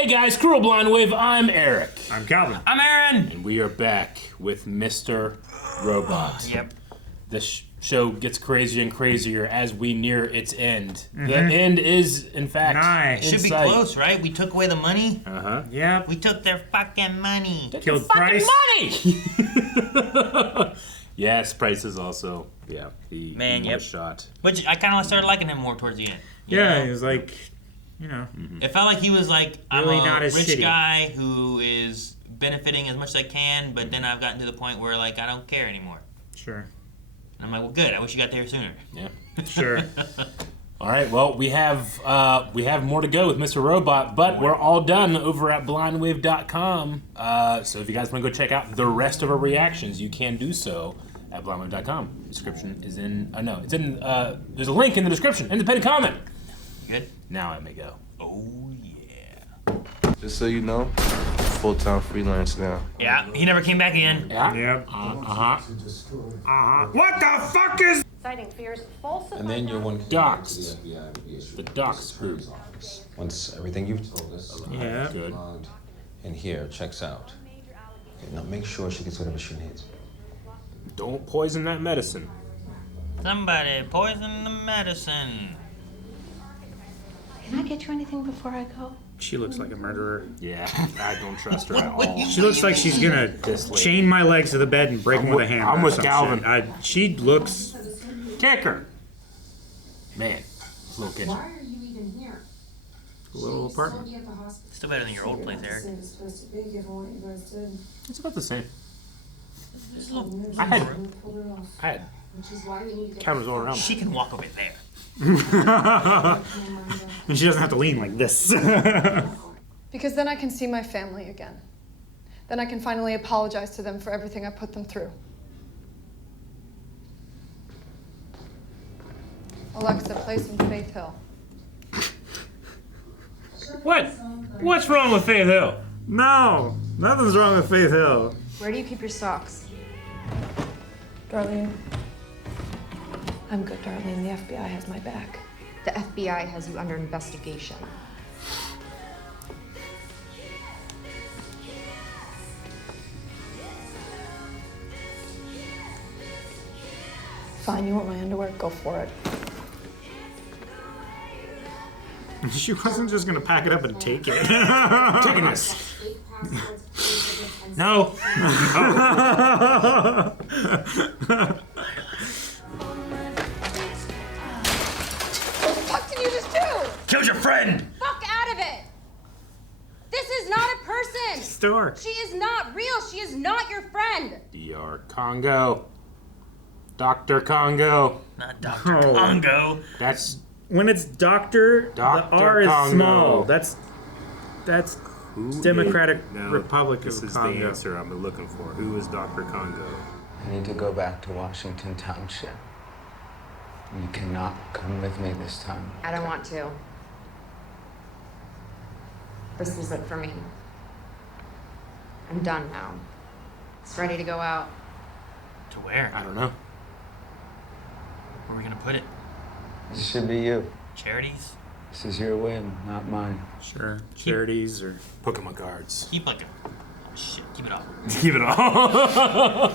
Hey guys, Crew of Blind Wave, I'm Eric. I'm Calvin. I'm Aaron. And we are back with Mr. Robot. Yep. This show gets crazier and crazier as we near its end. Mm-hmm. The end is, in fact, nice. Should be sight. Close, right? We took away the money. Uh-huh. Yep. We took their fucking money. Killed fucking Price. money! Yes, Price is also, he was shot. Which I kind of started liking him more towards the end. Yeah, he was like, you know. It felt like he was like, Really I'm not a as rich shitty. guy who is benefiting as much as I can, but then I've gotten to the point where like I don't care anymore. Sure. And I'm like, well, good. I wish you got there sooner. Yeah. Sure. All right, well, we have more to go with Mr. Robot, but we're all done over at blindwave.com. So if you guys want to go check out the rest of our reactions, you can do so at blindwave.com. Description is in, it's in, there's a link in the description, in the pinned comment. Good? Now I may go. Oh, yeah. Just so you know, full-time freelance now. Yeah, he never came back again. Yeah? Yep. Uh-huh. What the fuck is... Citing fears false. And then you're one Doxed. The Doxed group. Once everything you've told us Yeah. Good. in here checks out. Okay, now make sure she gets whatever she needs. Don't poison that medicine. Somebody poison the medicine. Can I get you anything before I go? She looks like a murderer. Yeah, I don't trust her at all. She looks like she's gonna This lady. chain my legs to the bed and break them with a hammer. I'm or with some Calvin. shit. She looks... Kick her! Man, little kitchen. Why are you even here? A little She'd apartment. still be at the hospital. Still better than your old place, Eric. It was supposed to be given what you guys did. It's about the same. There's a little- I had, Pulled it off. I had Which is why we need to get cameras all around. She can walk over there. And she doesn't have to lean like this. Because then I can see my family again. Then I can finally apologize to them for everything I put them through. Alexa, play some Faith Hill. What? What's wrong with Faith Hill? No, nothing's wrong with Faith Hill. Where do you keep your socks? Darlene. I'm good, Darlene. The FBI has my back. The FBI has you under investigation. Fine, you want my underwear? Go for it. She wasn't just gonna pack it up and take it. Taking this. No. What the fuck did you just do? Killed your friend! Fuck out of it! This is not a person! Store. She is not real. She is not your friend. DR Congo. Dr. Congo. Not Dr. Oh. Congo. That's When it's Doctor, the Dr. R is Congo. small. That's Democratic No, Republic this of is Congo. the answer I'm looking for. Who is Dr. Congo? I need to go back to Washington Township. You cannot come with me this time. I don't want to. This is it for me. I'm done now. It's ready to go out. To where? I don't know. Where are we gonna put it? This should be you. Charities? This is your win, not mine. Sure, charities or... Pokemon cards. Keep like a... Oh, shit. Keep it off. Keep it all.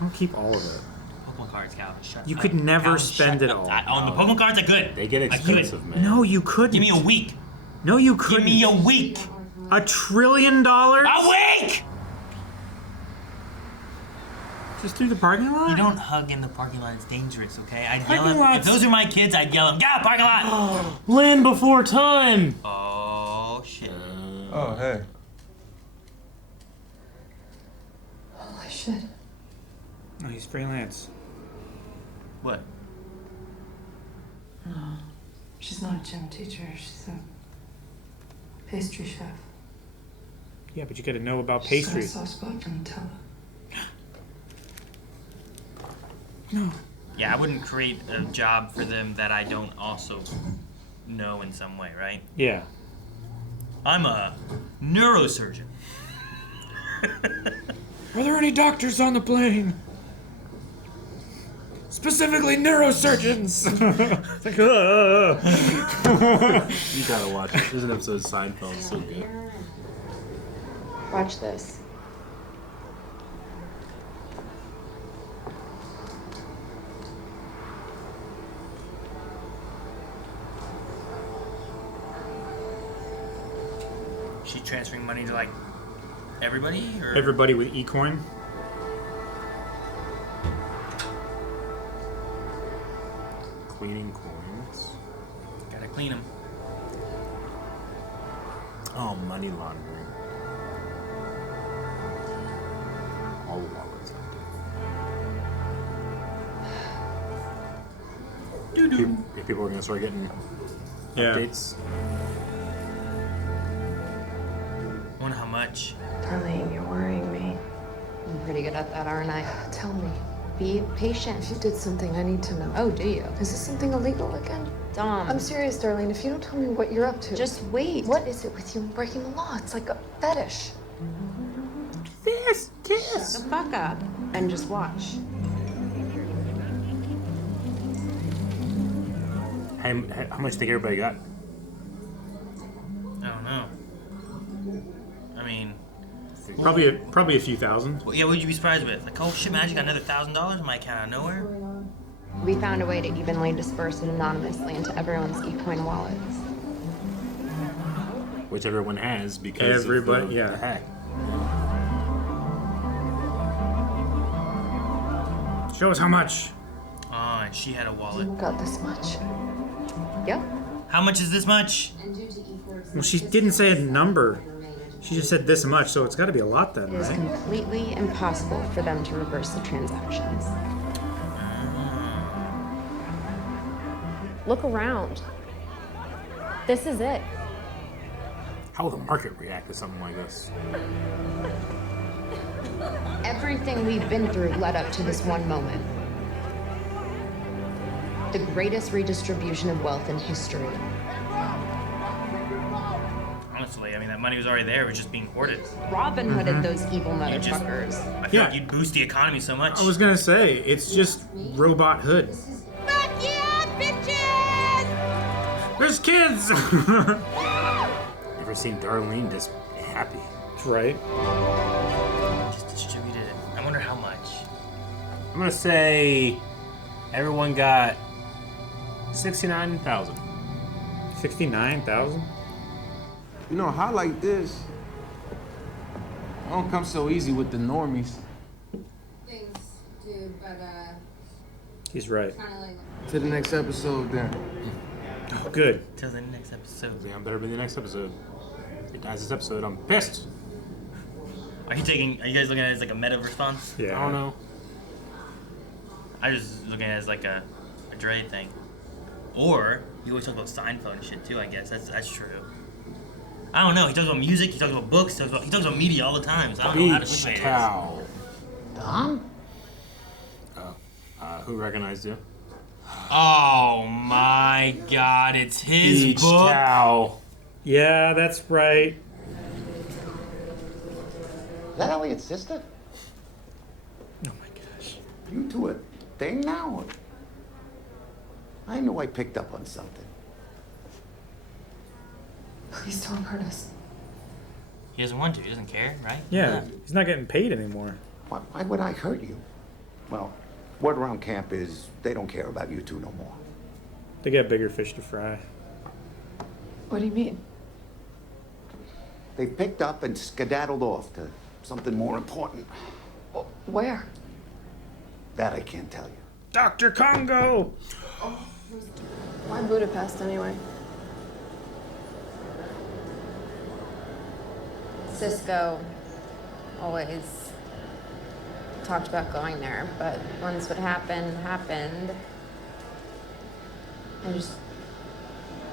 Don't keep all of it. Pokemon cards, Calvin. Shut You up. could never Calvin, spend shut it up. all. On the Pokemon cards, I could. They get expensive, man. No, you couldn't. Give me a week. No, you Give couldn't. me a week. $1 trillion? A week! Just through the parking lot? You don't hug in the parking lot. It's dangerous, okay? I'd yell Parking at... If lots- those are my kids, I'd yell at them, get out, parking lot! Land before time. Oh, shit. Oh, hey. Holy shit. No, he's freelance. What? No, she's not a gym teacher. She's a pastry chef. Yeah, but you gotta know about She's got a pastries. soft spot for Nutella. No. Yeah, I wouldn't create a job for them that I don't also know in some way, right? Yeah. I'm a neurosurgeon. Are there any doctors on the plane? Specifically neurosurgeons. It's like, You gotta watch it. There's an episode of Seinfeld. It's so good. Watch this. She's transferring money to like everybody, or Everybody with eCoin. Cleaning coins. gotta clean them. Oh, money laundering. All the wallets out there. People are gonna start getting updates. I wonder how much. Darlene, you're worrying me. I'm pretty good at that, aren't I? Tell me. Be patient. If you did something, I need to know. Oh, do you? Is this something illegal again? Dom. I'm serious, Darlene. If you don't tell me what you're up to. Just wait. What is it with you and breaking the law? It's like a fetish. Shut the fuck up and just watch. How much do you think everybody got? I don't know. I mean, Probably a few thousand. yeah, what would you be surprised with? Like, oh shit, man, I just got another $1,000 in my account out of nowhere. We found a way to evenly disperse it anonymously into everyone's eCoin wallets. Which everyone has because Everybody, of the yeah. hack. Show us how much. Oh, and she had a wallet. Got this much. Yep. How much is this much? And due to E4's Well, she didn't say a number. She just said this much, so it's got to be a lot then, It is right? completely impossible for them to reverse the transactions. Look around. This is it. How will the market react to something like this? Everything we've been through led up to this one moment. The greatest redistribution of wealth in history. Honestly, I mean, that money was already there. It was just being hoarded. Robin Hooded those evil You just- motherfuckers. I feel Yeah. like you'd boost the economy so much. I was gonna say, it's just Robot Hood. Fuck yeah, bitches! There's kids! Never seen Darlene this happy. Right. Just distributed it. I wonder how much. I'm gonna say everyone got 69,000. 69,000? You know, a high like this, I don't come so easy with the normies. things too, but He's right. kind of like. To the next episode then. Oh, good. Till the next episode. Yeah, I'm better be the next episode. If it dies this episode, I'm pissed. Are you guys looking at it as like a meta response? Yeah. I don't know. I just looking at it as like a Dre thing. Or he always talks about Seinfeld and shit too. I guess that's true. I don't know. He talks about music. He talks about books. He talks about media all the time. So I don't know how to Beach say it. towel. Dom? Who recognized you? Oh my God! It's his Beach book. towel. Yeah, that's right. Is that Elliot's sister? Oh my gosh. You two a thing now? I knew I picked up on something. Please don't hurt us. He doesn't want to. He doesn't care, right? Yeah, he's not getting paid anymore. Why would I hurt you? Well, word around camp is they don't care about you two no more. They got bigger fish to fry. What do you mean? They picked up and skedaddled off to something more important. Where? That I can't tell you. Dr. Congo! Why Budapest anyway? Cisco always talked about going there, but once what happened, I just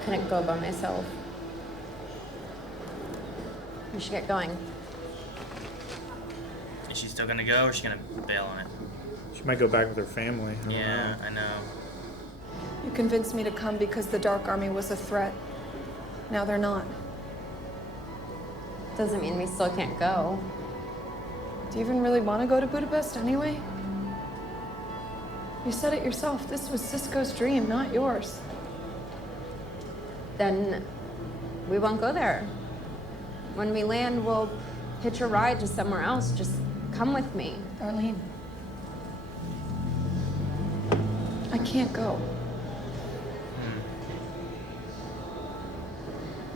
couldn't go by myself. We should get going. Is she still gonna go, or is she gonna bail on it? She might go back with her family. I don't Yeah, know. I know. You convinced me to come because the Dark Army was a threat. Now they're not. Doesn't mean we still can't go. Do you even really want to go to Budapest anyway? You said it yourself. This was Cisco's dream, not yours. Then we won't go there. When we land, we'll hitch a ride to somewhere else. Just come with me. Darlene. I can't go.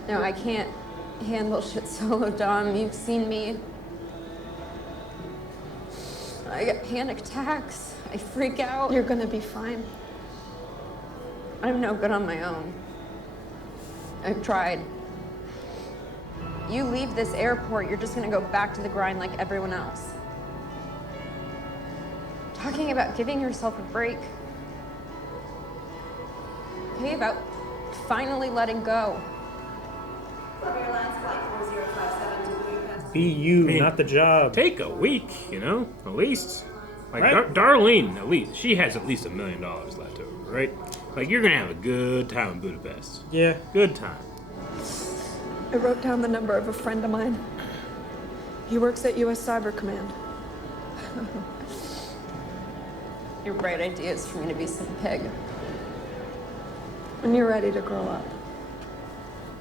No, I can't handle shit solo, Dom. You've seen me. I get panic attacks. I freak out. You're gonna be fine. I'm no good on my own. I've tried. You leave this airport, you're just gonna go back to the grind like everyone else. Talking about giving yourself a break. Okay, about finally letting go. Be you, not the job. Take a week, you know, at least. Like Right. Darlene, at least she has at least $1 million left over, right? Like you're gonna have a good time in Budapest. Yeah. Good time. I wrote down the number of a friend of mine. He works at U.S. Cyber Command. Your bright idea is for me to be some pig. When you're ready to grow up.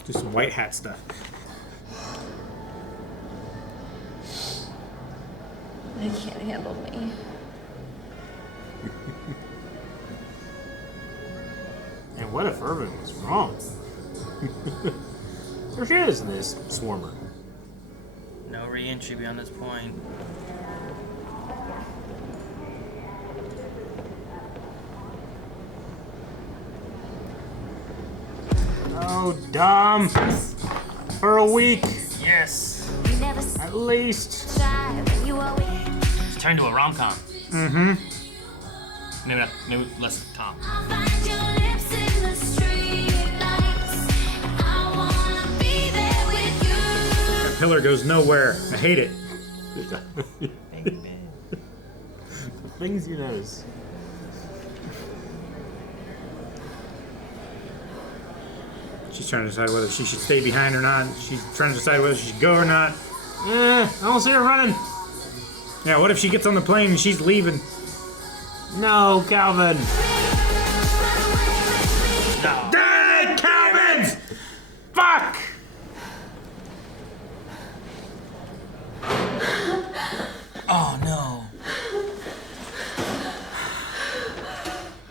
Do some white hat stuff. They can't handle me. And what if Irving was wrong? There she is, this swarmer. No re-entry beyond this point. Oh, Dom. For a week, Yes. at least. It's turned to a rom-com. Mm-hmm. Maybe less com. That pillar goes nowhere. I hate it. The things you notice. She's trying to decide whether she should stay behind or not. She's trying to decide whether she should go or not. I don't see her running. Yeah, what if she gets on the plane and she's leaving? No, Calvin. No. Damn it, Calvin! Fuck! Oh no.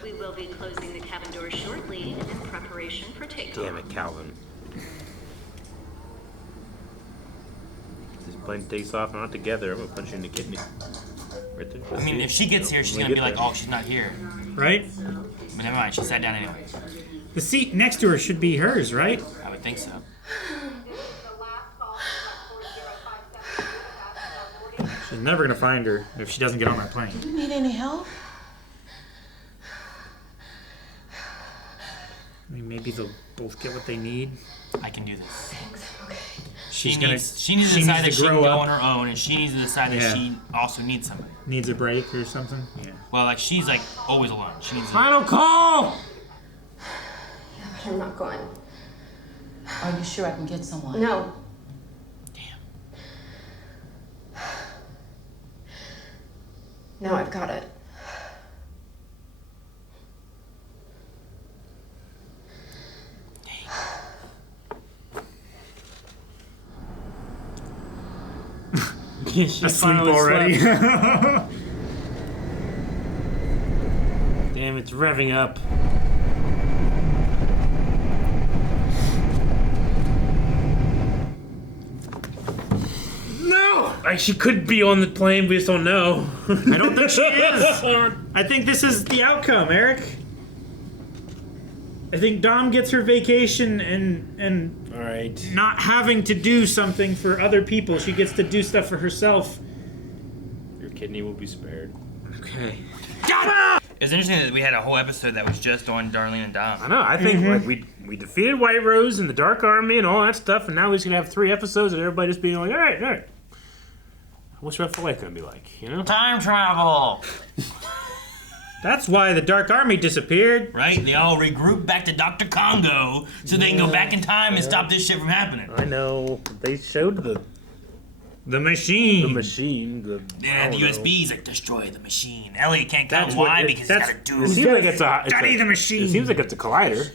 We will be closing the cabin door shortly in preparation for takeoff. Damn it, Calvin. This plane takes off, not together. I'm gonna punch you in the kidney. Right there. I mean, if she gets here, she's When gonna we be get like, there. "Oh, she's not here." Right? But never mind. She sat down anyway. The seat next to her should be hers, right? I would think so. She's never gonna find her if she doesn't get on that plane. You need any help? I mean, maybe they'll both get what they need. I can do this. She She needs to decide that she can grow go up. on her own, and she needs to decide that Yeah. she also needs somebody. Needs a break or something. Yeah. Well, like she's like always alone. She needs. Final call! I'm not going. Are you sure I can get someone? No. Damn. No, I've got it. She Asleep finally already. slept. Damn, it's revving up. No! Like, she could be on the plane, we just don't know. I don't think she is. I think this is the outcome, Eric. I think Dom gets her vacation and All right. not having to do something for other people. She gets to do stuff for herself. Your kidney will be spared. Okay. It's interesting that we had a whole episode that was just on Darlene and Dom. I know. I think like we defeated White Rose and the Dark Army and all that stuff, and now we're just gonna have 3 episodes of everybody just being like, all right. What's Red Light gonna be like? You know? Time travel, That's why the Dark Army disappeared. right? They all regroup back to Dr. Congo so they can go back in time and stop this shit from happening. I know. They showed the The machine. The machine. The USB's like destroy the machine. Elliot can't come. Why? Because he's got to do It it. seems like it's a Study the machine. It seems like it's a collider.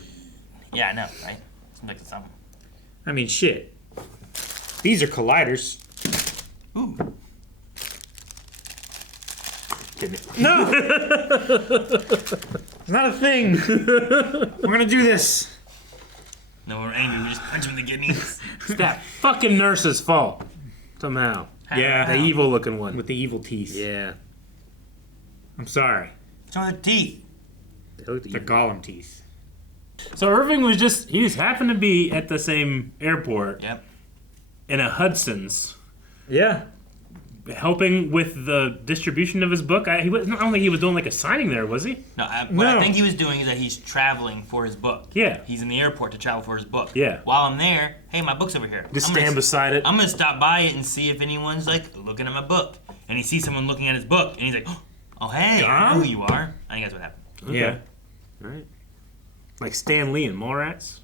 Yeah, I know, right? Seems like it's something. I mean, shit. These are colliders. Ooh. No! It's not a thing. We're gonna do this. No, we're angry. We just punch him in the kidneys. It's that fucking nurse's fault. Somehow. Yeah. The evil looking one. With the evil teeth. Yeah. I'm sorry. What's wrong with the teeth? They're Gollum teeth. So Irving he just happened to be at the same airport. Yep. In a Hudson's. Yeah. Helping with the distribution of his book. I don't think he was doing like a signing there, was he? No, what I think he was doing is that he's traveling for his book. Yeah. He's in the airport to travel for his book. Yeah. While I'm there, hey, my book's over here. Just stand beside it. I'm gonna stop by it and see if anyone's like looking at my book. And he sees someone looking at his book, and he's like, "Oh, hey, I know who you are." I think that's what happened. Okay. Yeah. All right. Like Stan Lee and Mallrats.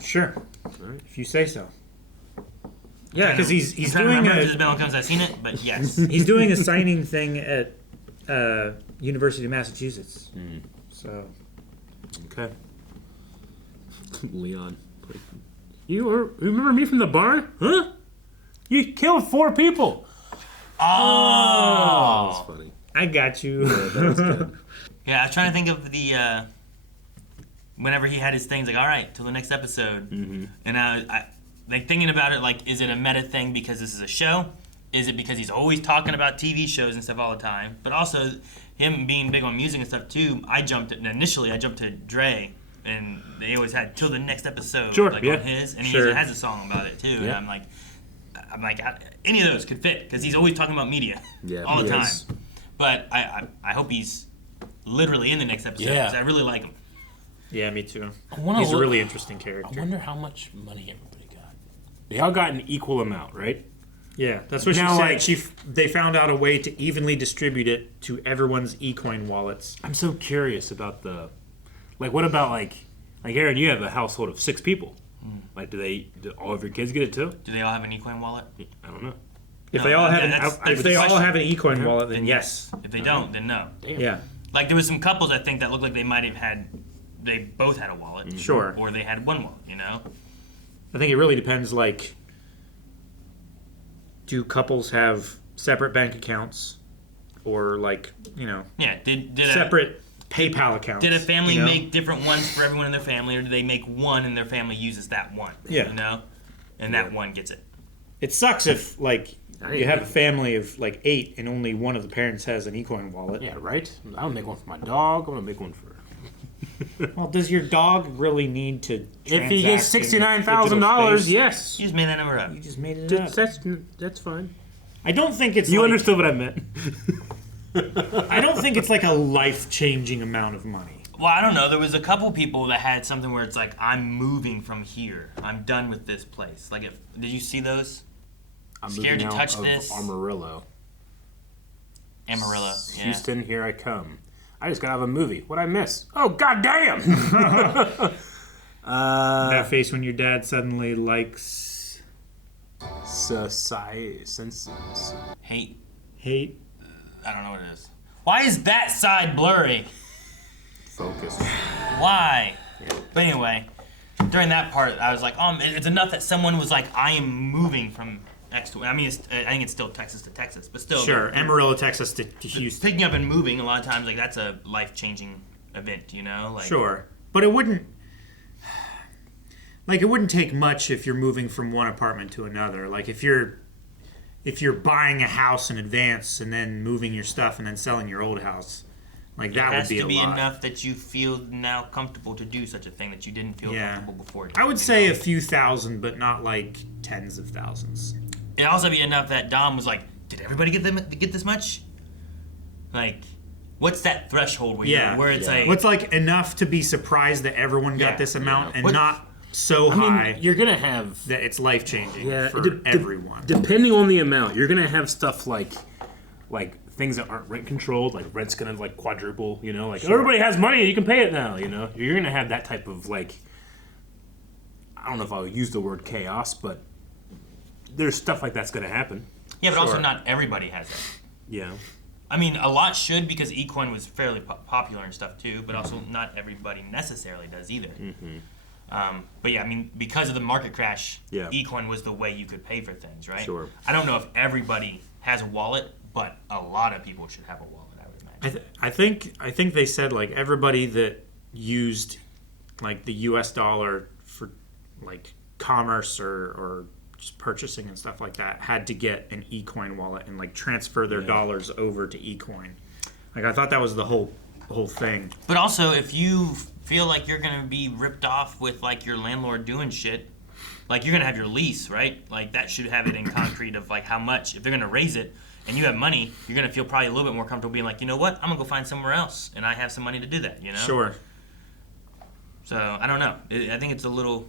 Sure. Right. If you say so. Yeah, because he's I'm doing remember this bell comes. I've seen it, but yes. he's doing a signing thing at University of Massachusetts. So. Okay. Leon. You remember me from the barn? Huh? You killed 4 people. Oh. That's funny. I got you. Yeah, that was good. Yeah, I was trying to think of the whenever he had his things, like, all right, till the next episode. Mm-hmm. And I like thinking about it, like, is it a meta thing because this is a show? Is it because he's always talking about TV shows and stuff all the time? But also, him being big on music and stuff too, initially I jumped to Dre, and they always had till the next episode, Sure, like yeah. on his, and he Sure. even has a song about it too. Yeah. And I'm like, any of those could fit because he's always talking about media, Yeah, all the he time. is. But I hope he's literally in the next episode Yeah. because I really like him. Yeah, me too. wanna He's a look- really interesting I character. wonder how much money everybody got. They all got an equal amount, right? Yeah, that's what Now, she said. like- They found out a way to evenly distribute it to everyone's eCoin wallets. I'm so curious about what about like Aaron, you have a household of 6 people. Like, do all of your kids get it too? Do they all have an eCoin wallet? I don't know. If No, they all have that's if the they all question. have an eCoin wallet, then yes. If they don't, then no. Damn. Yeah, Like there was some couples I think that looked like they might have they both had a wallet. sure. Or they had one wallet, you know? I think it really depends. Like, do couples have separate bank accounts, or like Yeah. Did separate PayPal accounts? Did a family you know? make different ones for everyone in their family, or did they make one and their family uses that one? Yeah. You know? And that one gets it. It sucks if like you have a family of like 8 and only one of the parents has an eCoin wallet. Yeah, right? I'll make one for my dog. I'm gonna make one for. Well, does your dog really need to? If he gets transact in $69,000, digital space? yes. You just made that number up. You just made it up. That's fine. I don't think it's. You like, understood what I meant. I don't think it's like a life-changing amount of money. Well, I don't know. There was a couple people that had something where it's like, I'm moving from here. I'm done with this place. Like, did you see those? I'm Scared to moving touch out of this? Amarillo. Amarillo. Yeah. Houston, here I come. I just got out of a movie. What'd I miss? Oh, goddamn! That face when your dad suddenly likes Society. Hate. hate. I don't know what it is. Why is that side blurry? Focus. Why? But anyway, during that part, I was like, it's enough that someone was like, I am moving from X to. I mean, I think it's still Texas to Texas, but still. Sure, Amarillo, Texas to Houston. Picking up and moving, a lot of times, like that's a life-changing event, you know? Like, Sure, but it wouldn't. Like, it wouldn't take much if you're moving from one apartment to another. Like, if you're buying a house in advance and then moving your stuff and then selling your old house, like that would be a lot. It has to be enough that you feel now comfortable to do such a thing that you didn't feel comfortable before. I would say a few thousand, but not like tens of thousands. It'd also be enough that Dom was like, did everybody get this much? Like, what's that threshold where it's like... What's like enough to be surprised that everyone got this amount and not so high you're gonna have that it's life-changing for everyone. Depending on the amount, you're gonna have stuff like things that aren't rent controlled, like rent's gonna like quadruple, you know, like everybody has money, you can pay it now, you know. You're gonna have that type of like, I don't know if I would use the word chaos, but there's stuff like that's going to happen. Yeah, but also not everybody has that. Yeah. I mean, a lot should because eCoin was fairly popular and stuff too, but also not everybody necessarily does either. But yeah, I mean, because of the market crash, eCoin was the way you could pay for things, right? Sure. I don't know if everybody has a wallet, but a lot of people should have a wallet, I would imagine. I think they said like everybody that used like the U.S. dollar for like commerce or just purchasing and stuff like that had to get an eCoin wallet and like transfer their dollars over to eCoin. Like I thought that was the whole thing. But also, if you feel like you're gonna be ripped off with like your landlord doing shit, like you're gonna have your lease, right? Like that should have it in concrete of like how much. If they're gonna raise it and you have money, you're gonna feel probably a little bit more comfortable being like, you know what, I'm gonna go find somewhere else, and I have some money to do that, you know? Sure. So I don't know. I think it's a little,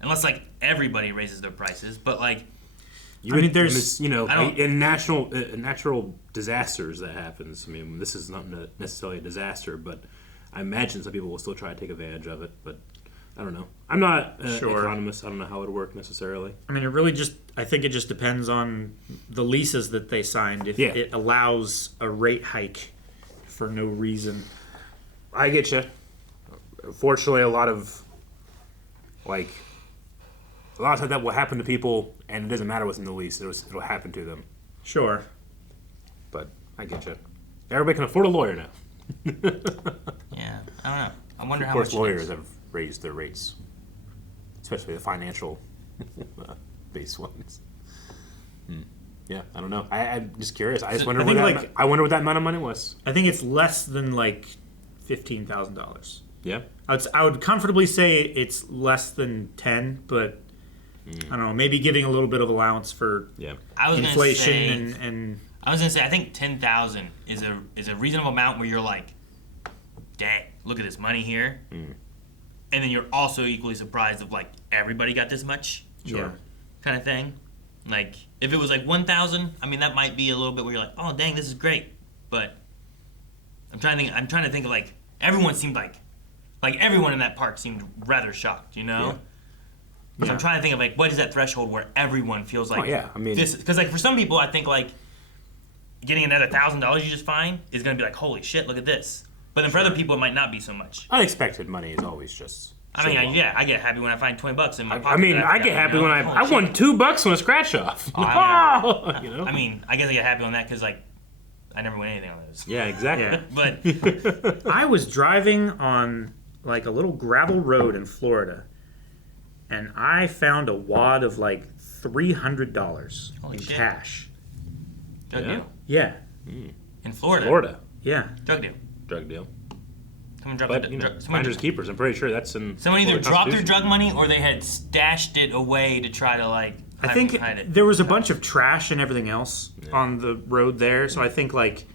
unless like everybody raises their prices, but like. There's in natural disasters that happens. I mean, this is not necessarily a disaster, but I imagine some people will still try to take advantage of it. But I don't know. I'm not an economist. I don't know how it would work necessarily. I mean, I think it just depends on the leases that they signed. If it allows a rate hike for no reason. I get you. Fortunately, a lot of times that will happen to people, and it doesn't matter what's in the lease. It'll happen to them. Sure. But I get you. Everybody can afford a lawyer now. Yeah, I don't know. I wonder how much. much. Of course, lawyers have raised their rates, especially the financial based ones. Yeah, I don't know. I'm just curious. I wonder what that amount of money was. I think it's less than like $15,000. Yeah. I would comfortably say it's less than 10, but I don't know. Maybe giving a little bit of allowance for inflation and. I was gonna say I think 10,000 is a reasonable amount where you're like, dang, look at this money here, and then you're also equally surprised of like everybody got this much, kind of thing. Like if it was like 1,000, I mean that might be a little bit where you're like, oh dang, this is great, but I'm trying to think of like everyone seemed like everyone in that park seemed rather shocked, you know. Yeah. So I'm trying to think of like what is that threshold where everyone feels like I mean this, because like for some people I think like getting another $1,000 you just find is gonna be like holy shit, look at this. But then for other people it might not be so much. Unexpected money is always just. I mean, I get happy when I find $20 in my pocket. I mean, I get happy when I won $2 on a scratch off. You know? I mean, I guess I get happy on that because like I never win anything on those. Yeah, exactly. Yeah. But I was driving on like a little gravel road in Florida, and I found a wad of like $300 in cash. Drug deal. Yeah. In Florida. Florida. Yeah. Drug deal. Drug deal. Someone dropped But finders keepers. I'm pretty sure that's in. Someone either dropped their drug money or they had stashed it away to try to like. I think hide it. there was a bunch of trash and everything else on the road there, so I think like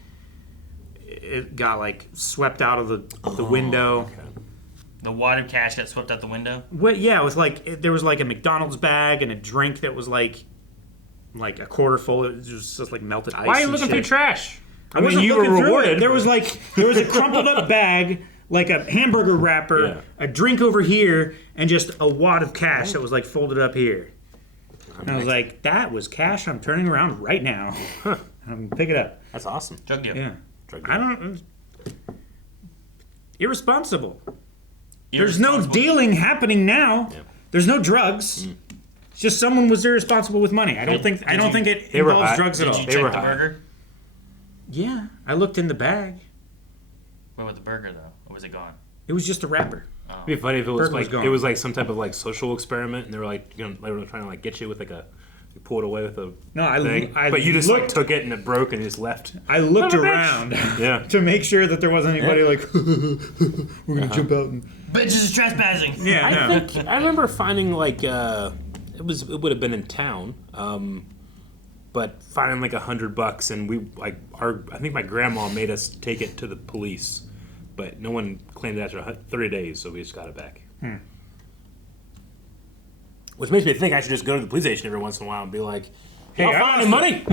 it got like swept out of the window. Okay. The wad of cash got swept out the window. Well, yeah, it was like there was like a McDonald's bag and a drink that was like a quarter full. It was just like melted ice. Why are you looking through trash? I mean, wasn't you were looking through rewarded. it. There was a crumpled up bag, like a hamburger wrapper, a drink over here, and just a wad of cash that was like folded up here. And I was like, that was cash I'm turning around right now. I'm pick it up. That's awesome. Drug deal. Yeah. Drug deal. I don't. Irresponsible. There's no dealing happening now. Yeah. There's no drugs. It's just someone was irresponsible with money. I don't think it involves drugs at all. Did you check the burger? Yeah, I looked in the bag. Where was the burger though? Or was it gone? It was just a wrapper. It'd be funny if it was Burger was like gone. it was like some type of like social experiment, and they were like, they were trying to like get you with like you pull it away with a thing, but you just like took it and it broke and you just left. I looked around, to make sure that there wasn't anybody like we're gonna jump out and bitches is trespassing. Yeah, I remember finding like it would have been in town, but finding like $100, and we like I think my grandma made us take it to the police. But no one claimed it after 30 days, so we just got it back. Which makes me think I should just go to the police station every once in a while and be like, hey, I found the money!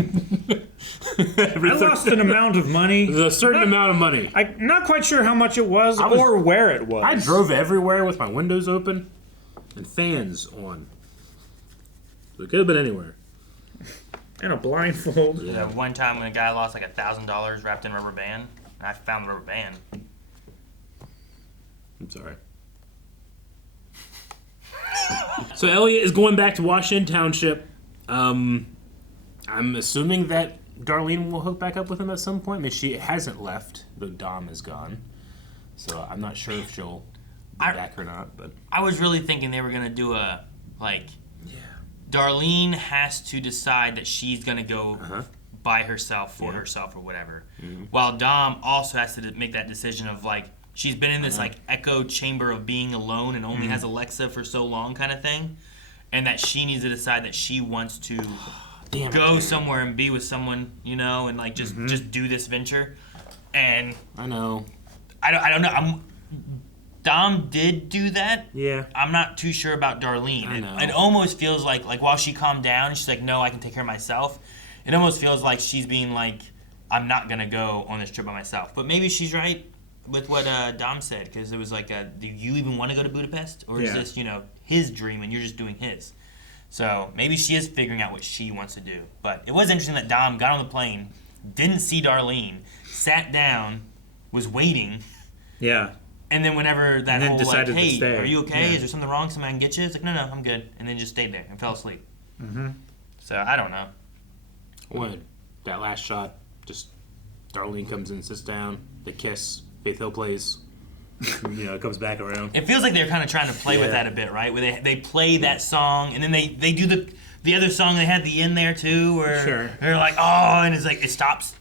I lost an amount of money. There's a certain amount of money. I'm not quite sure how much it was or where it was. I drove everywhere with my windows open and fans on. So it could have been anywhere. And a blindfold. Yeah, one time when a guy lost like $1,000 wrapped in a rubber band, and I found the rubber band. I'm sorry. So Elliot is going back to Washington Township. I'm assuming that Darlene will hook back up with him at some point. I mean, she hasn't left, though Dom is gone. So I'm not sure if she'll be back or not. But I was really thinking they were gonna do Darlene has to decide that she's gonna go by herself for herself or whatever, while Dom also has to make that decision of like she's been in this like echo chamber of being alone and only has Alexa for so long kind of thing, and that she needs to decide that she wants to go somewhere and be with someone, you know, and like just do this venture. And I know. I don't know. Dom did do that. Yeah. I'm not too sure about Darlene. I know. It almost feels like while she calmed down and she's like, no, I can take care of myself. It almost feels like she's being like, I'm not gonna go on this trip by myself. But maybe she's right with what Dom said, because it was like, do you even want to go to Budapest, or is this his dream and you're just doing his? So maybe she is figuring out what she wants to do. But it was interesting that Dom got on the plane, didn't see Darlene, sat down, was waiting. Yeah. And then whenever that whole like, decided to hey, stay. are you okay? Yeah. Is there something wrong? Somebody can get you? It's like, no, I'm good. And then just stayed there and fell asleep. So I don't know. When that last shot, just Darlene comes in, sits down, they kiss, Faith Hill plays. It comes back around. It feels like they're kind of trying to play with that a bit, right? Where they play that song and then they do the other song they had the end there too, where they're like, oh, and it's like it stops.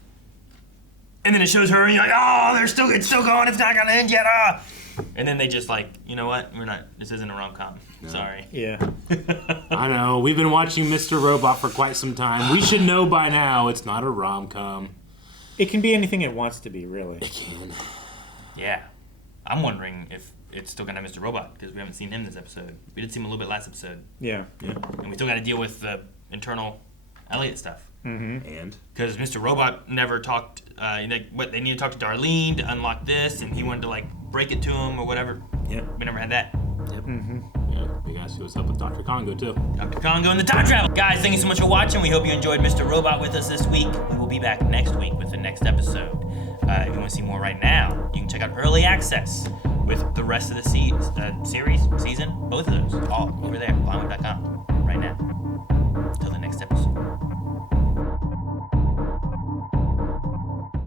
And then it shows her, and you're like, oh, it's still going, it's not gonna end yet, And then they just like, you know what? This isn't a rom-com. No. Sorry. Yeah. I know. We've been watching Mr. Robot for quite some time. We should know by now it's not a rom-com. It can be anything it wants to be, really. It can. Yeah. I'm wondering if it's still gonna have Mr. Robot, because we haven't seen him this episode. We did see him a little bit last episode. Yeah. And we still gotta deal with the internal Elliot stuff. And? Because Mr. Robot never talked, they need to talk to Darlene to unlock this, and he wanted to like break it to him or whatever. Yep. We never had that. Yep. Yeah, we gotta see what's up with Dr. Congo too. Dr. Congo and the time travel. Guys, thank you so much for watching. We hope you enjoyed Mr. Robot with us this week. We will be back next week with the next episode. If you want to see more right now, you can check out Early Access with the rest of the series, season, both of those, all over there, blindwave.com right now.